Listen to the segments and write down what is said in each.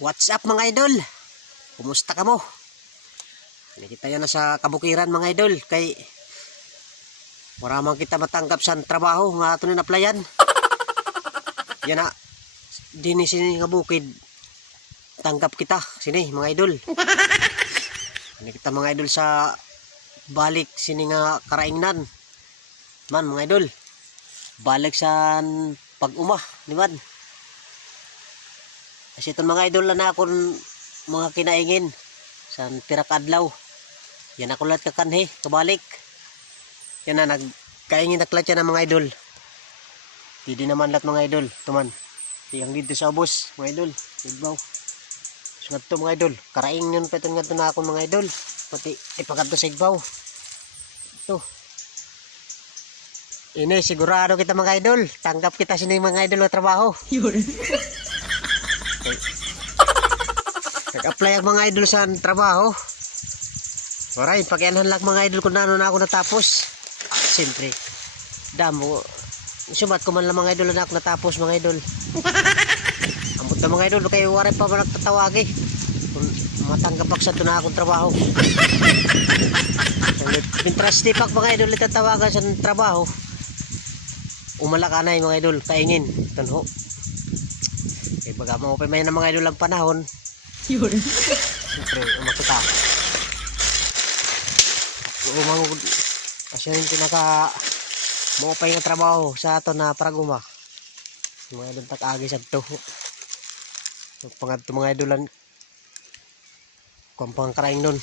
What's up mga idol? Kumusta ka mo? Nakita yan na sa kabukiran mga idol. Kay maramang kita matanggap sa trabaho nga ito na applyan. Yan na. Dini sini nga bukid. Tanggap kita. Sini mga idol. Nakita mga idol sa balik sini nga karaingnan. Man mga idol. Balik sa pag-uma. Di ba? Kasi itong mga idol na akong mga kinaingin sa pirakadlaw. Yan ako lahat kakanhe, kabalik. Yan na, nagkaingin naklat yan ng mga idol. Hindi naman lahat mga idol. Tuman, yang dito sa ubos, mga idol. Igbaw. So nga ito mga idol, karaing yun pa ito nga ito na akong mga idol. Pati ipakat sa igbaw. Ito. Ini, sigurado kita mga idol. Tanggap kita sini mga idol na trabaho. Yun. Nag-apply ang mga idol sa trabaho. Alright, pag-ianhan lang mga idol kung ano na ako natapos. Siyempre, damo. Sumat ko man lang mga idol na ako natapos mga idol. Ambot na mga idol, kayo waray pa ba nagtatawagi? Kung matanggap ako sa ito na akong trabaho. Pintrusty pak mga idol itatawagan sa trabaho. Umalaka na yung mga idol, kaingin. Tanho. Eh baga mo pa may na mga idol ang panahon. Yun. Siyempre, umakita. Umangod. Kasi yung pinaka maupay nga trabaho sa ato na paraguma. Mga idol tak-agi sa ito. Pangat mga idolan. Kumpang karaing nun.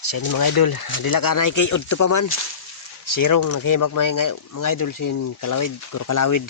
Siya ni mga idol. Dila ka na ikay udto pa man. Sirong naghimak mga idol sin kalawid. Kuro kalawid.